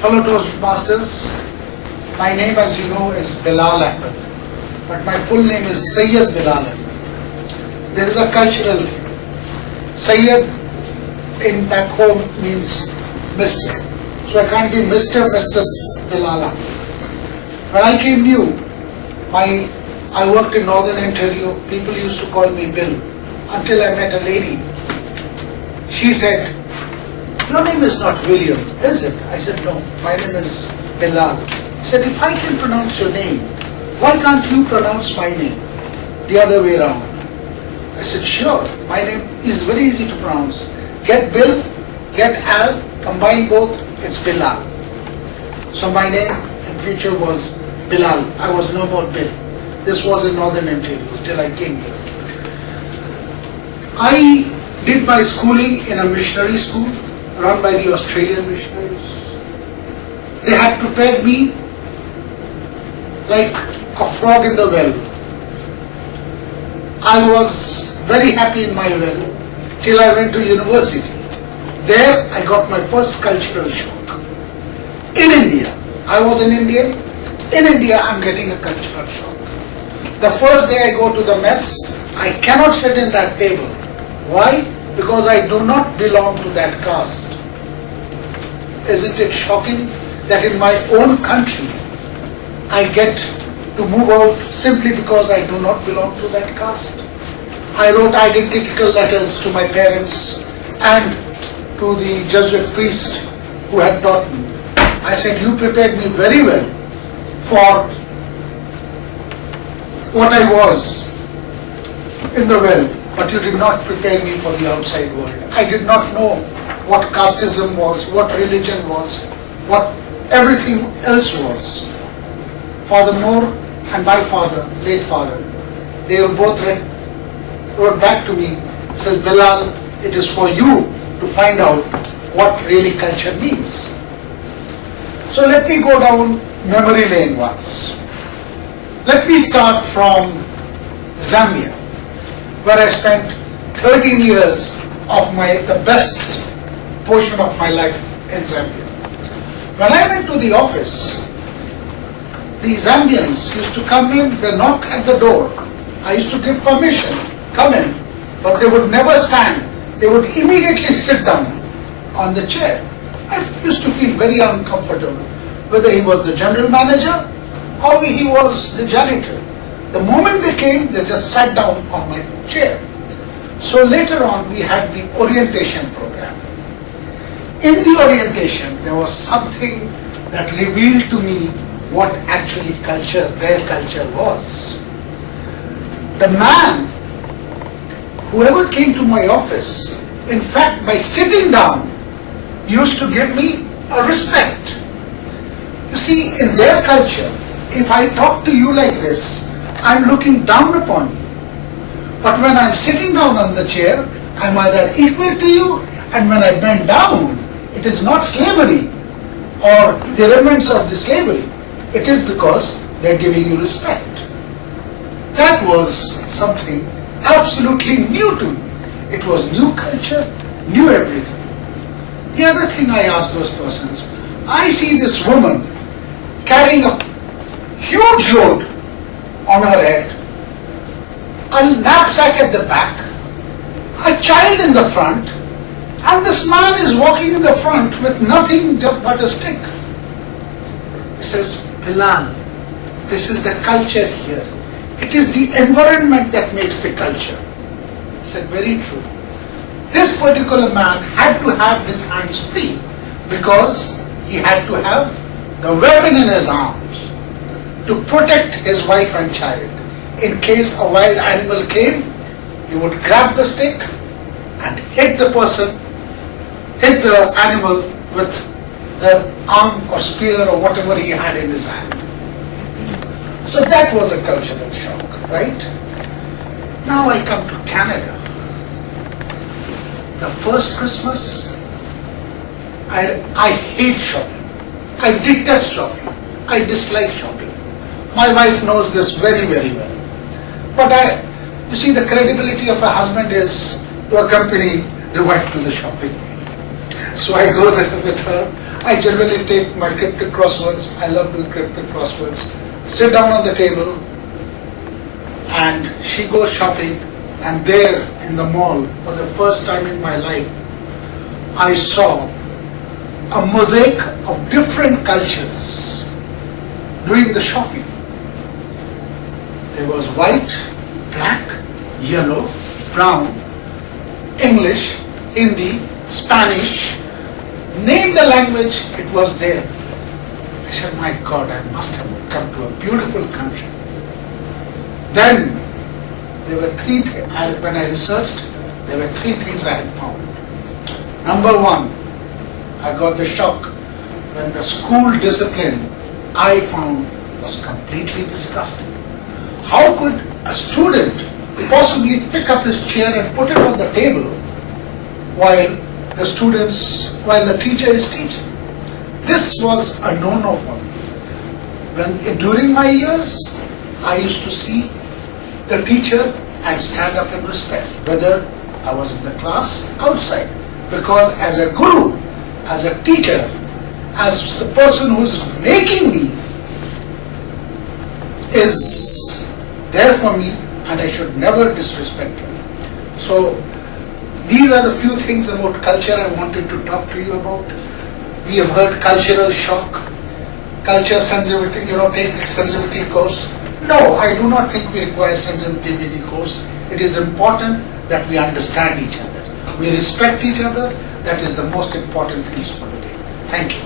Fellow Toastmasters, my name, as you know, is Belal, but my full name is Sayyid Belal. There is a cultural thing. Sayyid in back home means Mr. So I can't be Mr. Belal. When I came new, I worked in Northern Ontario. People used to call me Bill until I met a lady. She said, "Your name is not William, is it?" I said, "No, my name is Belal." She said, "If I can pronounce your name, why can't you pronounce my name the other way around?" I said, "Sure, my name is very easy to pronounce. Get Bill, get Al, combine both, it's Belal." So my name in future was Belal. I was no more Bill. This was in Northern Ontario till I came here. I did my schooling in a missionary school run by the Australian missionaries. They had prepared me like a frog in the well. I was very happy in my well till I went to university. There I got my first cultural shock. In India, I was an Indian. In India, I'm getting a cultural shock. The first day I go to the mess, I cannot sit in that table. Why? Because I do not belong to that caste. Isn't it shocking that in my own country, I get to move out simply because I do not belong to that caste? I wrote identical letters to my parents and to the Jesuit priest who had taught me. I said, "You prepared me very well for what I was in the well, but you did not prepare me for the outside world." I did not know what casteism was, what religion was, what everything else was. Father Moore and my father, late father, they were both wrote back to me, says, "Belal, it is for you to find out what really culture means." So let me go down memory lane once. Let me start from Zambia, where I spent 13 years of the best portion of my life in Zambia. When I went to the office, the Zambians used to come in, they knock at the door. I used to give permission, come in, but they would never stand. They would immediately sit down on the chair. I used to feel very uncomfortable, whether he was the general manager or he was the janitor. The moment they came, they just sat down on my chair. So later on, we had the orientation program. In the orientation, there was something that revealed to me what actually their culture was. The man, whoever came to my office, in fact, by sitting down, used to give me a respect. You see, in their culture, if I talk to you like this, I'm looking down upon you. But when I'm sitting down on the chair, I'm either equal to you, and when I bend down, it is not slavery or the remnants of the slavery. It is because they're giving you respect. That was something absolutely new to me. It was new culture, new everything. The other thing I asked those persons, I see this woman carrying a huge load on her head, a knapsack at the back, a child in the front, and this man is walking in the front with nothing but a stick. He says, "Belal, this is the culture here. It is the environment that makes the culture." I said, "Very true." This particular man had to have his hands free because he had to have the weapon in his arms to protect his wife and child. In case a wild animal came, he would grab the stick and hit the animal with the arm or spear or whatever he had in his hand. So that was a cultural shock, right? Now I come to Canada. The first Christmas, I hate shopping. I detest shopping. I dislike shopping. My wife knows this very, very well. But you see, the credibility of a husband is to accompany the wife to the shopping. So I go there with her. I generally take my cryptic crosswords. I love doing cryptic crosswords. Sit down on the table, and she goes shopping, and there in the mall, for the first time in my life, I saw a mosaic of different cultures doing the shopping. There was white, black, yellow, brown, English, Hindi, Spanish, name the language, it was there. I said, my God, I must have come to a beautiful country. Then there were three things, when I researched, there were three things I had found. Number one, I got the shock when the school discipline I found was completely disgusting. How could a student possibly pick up his chair and put it on the table while the teacher is teaching? This was a no-no for me. During my years, I used to see the teacher and stand up in respect, whether I was in the class, outside. Because as a guru, as a teacher, as the person who is making me, is there for me, and I should never disrespect him. So these are the few things about culture I wanted to talk to you about. We have heard cultural shock, culture sensitivity, take a sensitivity course. No, I do not think we require sensitivity course. It is important that we understand each other. We respect each other. That is the most important thing for the day. Thank you.